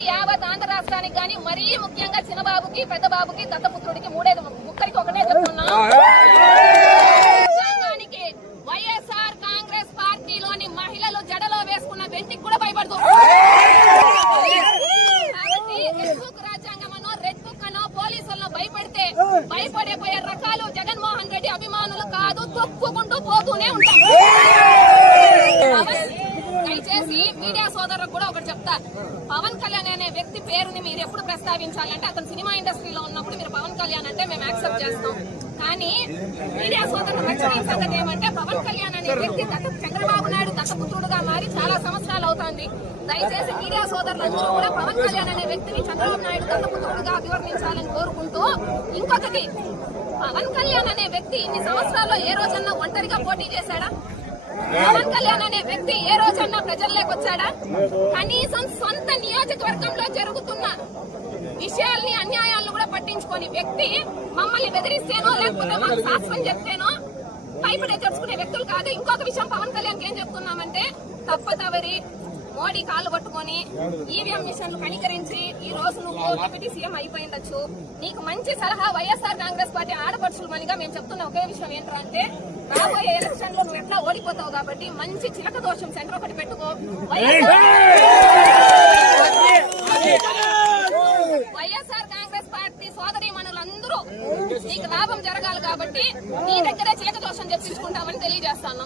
యావత్ ఆంధ్ర రాష్ట్రానికి కానీ మరీ ముఖ్యంగా చిన్నబాబుకి పెద్ద బాబుకి దత్తపుత్రుడికి మూడేది ముక్కరికి ఒకటే చెప్తున్నా వైఎస్ఆర్ కాంగ్రెస్ పార్టీలోని మహిళలు జడలో వేసుకున్న వెంటికి కూడా భయపడదు కాబట్టి రెడ్ బుక్ అనో పోలీసులను భయపడితే భయపడిపోయే రకాలు జగన్మోహన్ రెడ్డి అభిమానులు కాదు తొక్కుకుంటూ పోతూనే ఉంటాం పవన్ దయచేసి మీడియా సోదరులకు కూడా ఒకటి చెప్తా. పవన్ కళ్యాణ్ అనే వ్యక్తి పేరుని మీరు ఎప్పుడు ప్రస్తావించాలంటే అతను సినిమా ఇండస్ట్రీలో ఉన్నప్పుడు మీరు పవన్ కళ్యాణ్ అంటే మేము యాక్సెప్ట్ చేస్తాం. కానీ మీడియా సోదరులు మర్చిపోయిన సంగతి ఏమంటే పవన్ కళ్యాణ్ అనే వ్యక్తి చంద్రబాబు నాయుడు దత్తపుత్రుడుగా మారి చాలా సంవత్సరాలు అవుతోంది. దయచేసి మీడియా సోదరులందరూ కూడా పవన్ కళ్యాణ్ అనే వ్యక్తిని చంద్రబాబు నాయుడు దత్తపుత్రుడుగా అభివర్ణించాలని కోరుకుంటూ ఇంకొకటి పవన్ కళ్యాణ్ అనే వ్యక్తి ఇన్ని సంవత్సరాల్లో ఏ రోజన్నా ఒంటరిగా పోటీ చేశాడా? పవన్ కళ్యాణ్ అనే వ్యక్తి ఏ రోజన్నా ప్రజల్లోకి వచ్చాడా? కనీసం సొంత నియోజకవర్గంలో జరుగుతున్న విషయాల్ని అన్యాయాలను కూడా పట్టించుకొని వ్యక్తి మమ్మల్ని బెదిరిస్తేనో లేకపోతే మాకు శాస్త్రం చెప్తేనో పైపడే తెచ్చుకునే వ్యక్తులు కాదు. ఇంకొక విషయం పవన్ కళ్యాణ్ ఏం చెప్తున్నామంటే తప్పతవరి మోడీ కాళ్ళు పట్టుకొని ఈవీఎం మిషన్లు కనికరించి ఈ రోజు నువ్వు డిప్యూటీ సీఎం అయిపోయిండొచ్చు. నీకు మంచి సలహా వైఎస్ఆర్ కాంగ్రెస్ పార్టీ ఆడపడుచులు మనిగా మేము చెప్తున్న ఒకే విషయం ఏంటంటే రాబోయే ఎలక్షన్లో నువ్వు ఎట్లా ఓడిపోతావు కాబట్టి మంచి చిలక దోషం సెంటర్ ఒకటి పెట్టుకో. వైఎస్ఆర్ కాంగ్రెస్ పార్టీ సోదరి మనులందరూ నీకు లాభం జరగాలి కాబట్టి నీ దగ్గరే చిలక దోషం చెప్పించుకుంటామని తెలియజేస్తాను.